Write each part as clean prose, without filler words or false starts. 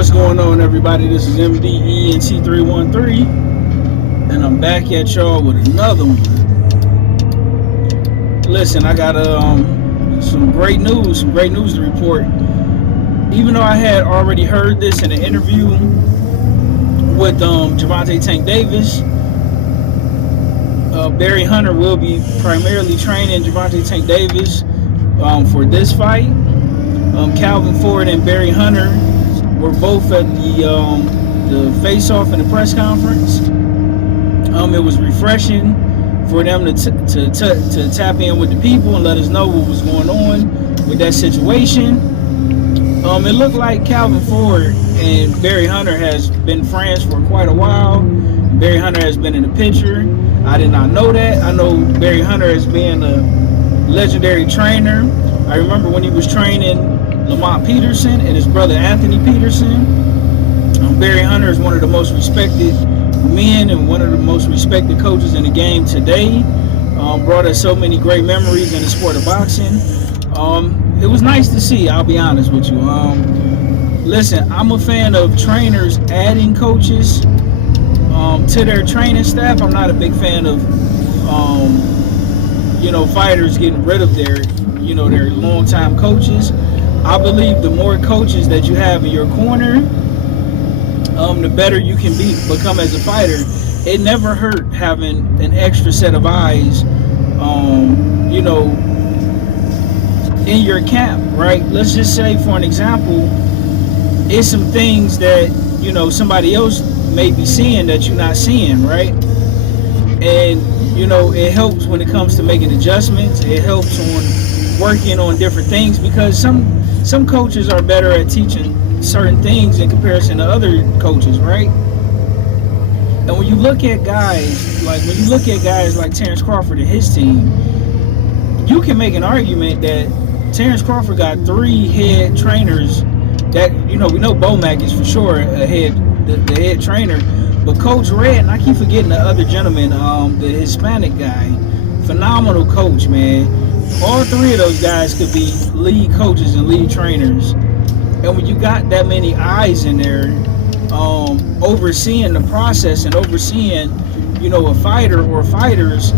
What's going on, everybody? This is MDENT313, and I'm back at y'all with another one. Listen, I got some great news to report. Even though I had already heard this in an interview with Gervonta Tank Davis, Barry Hunter will be primarily training Gervonta Tank Davis for this fight. Calvin Ford and Barry Hunter were both at the face-off in the press conference. It was refreshing for them to tap in with the people and let us know what was going on with that situation. It looked like Calvin Ford and Barry Hunter has been friends for quite a while. Barry Hunter has been in the picture. I did not know that. I know Barry Hunter as being a legendary trainer. I remember when he was training Lamont Peterson and his brother Anthony Peterson. Barry Hunter is one of the most respected men and one of the most respected coaches in the game today. Brought us so many great memories in the sport of boxing. It was nice to see, I'll be honest with you. Listen, I'm a fan of trainers adding coaches to their training staff. I'm not a big fan of fighters getting rid of their long-time coaches. I believe the more coaches that you have in your corner, the better you can become as a fighter. It never hurt having an extra set of eyes, in your camp, right? Let's just say, for an example, it's some things that, somebody else may be seeing that you're not seeing, right? And, it helps when it comes to making adjustments. It helps on working on different things, because some coaches are better at teaching certain things in comparison to other coaches, right? And when you look at guys like Terrence Crawford and his team, you can make an argument that Terrence Crawford got 3 head trainers that, we know Bomac is for sure the head trainer, but Coach Red, and I keep forgetting the other gentleman, the Hispanic guy, phenomenal coach, man. All 3 of those guys could be lead coaches and lead trainers. And when you got that many eyes in there, overseeing the process and overseeing, a fighter or fighters,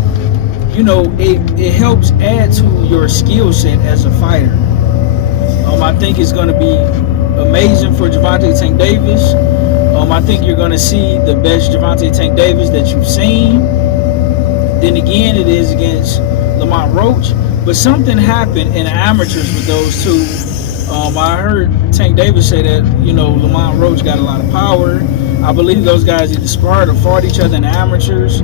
it helps add to your skill set as a fighter. I think it's going to be amazing for Gervonta Tank Davis. I think you're going to see the best Gervonta Tank Davis that you've seen. Then again, it is against Lamont Roach. But something happened in the amateurs with those two. I heard Tank Davis say that, Lamont Roach got a lot of power. I believe those guys either sparred or fought each other in the amateurs.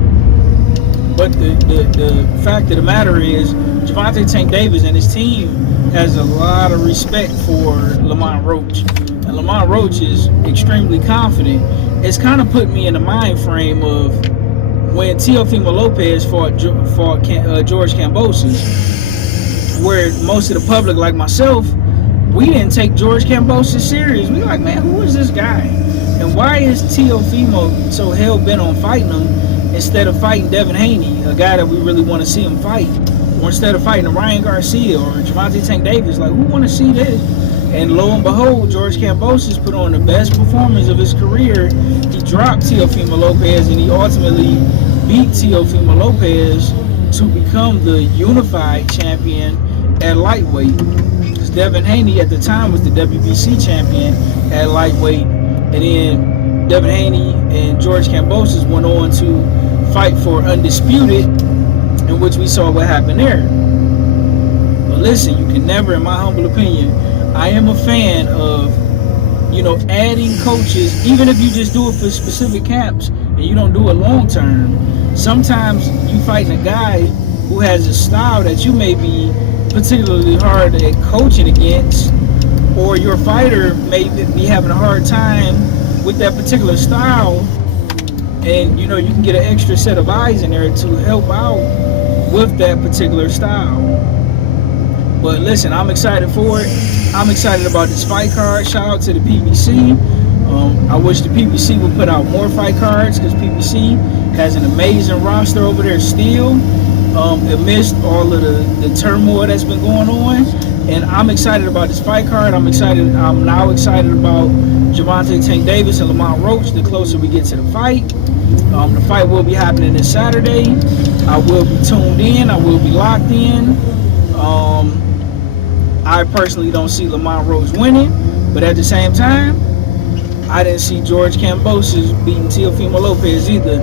But the fact of the matter is, Gervonta Tank Davis and his team has a lot of respect for Lamont Roach. And Lamont Roach is extremely confident. It's kind of put me in the mind frame of when Teofimo Lopez fought George Kambosos, where most of the public, like myself, we didn't take George Kambosos serious. We were like, man, who is this guy? And why is Teofimo so hell-bent on fighting him instead of fighting Devin Haney, a guy that we really want to see him fight? Or instead of fighting Ryan Garcia or Gervonta Tank Davis, like, who want to see this? And lo and behold, George Kambosos put on the best performance of his career. He dropped Teofimo Lopez, and he ultimately beat Teofimo Lopez to become the unified champion at lightweight. Because Devin Haney at the time was the WBC champion at lightweight. And then Devin Haney and George Kambosos went on to fight for Undisputed, in which we saw what happened there. But listen, you can never, in my humble opinion, I am a fan of, adding coaches, even if you just do it for specific camps and you don't do it long term. Sometimes you fighting a guy who has a style that you may be particularly hard at coaching against, or your fighter may be having a hard time with that particular style, and you can get an extra set of eyes in there to help out with that particular style. But listen, I'm excited for it. I'm excited about this fight card. Shout out to the PBC. I wish the PBC would put out more fight cards, because PBC has an amazing roster over there still, amidst all of the turmoil that's been going on. And I'm excited about this fight card. I'm now excited about Gervonta Davis and Lamont Roach the closer we get to the fight. The fight will be happening this Saturday. I will be tuned in. I will be locked in. I personally don't see Lamont Roach winning, but at the same time, I didn't see George Kambosos beating Teofimo Lopez either.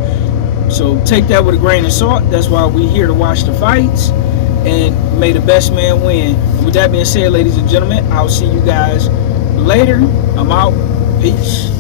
So take that with a grain of salt. That's why we're here to watch the fights, and may the best man win. And with that being said, ladies and gentlemen, I'll see you guys later. I'm out. Peace.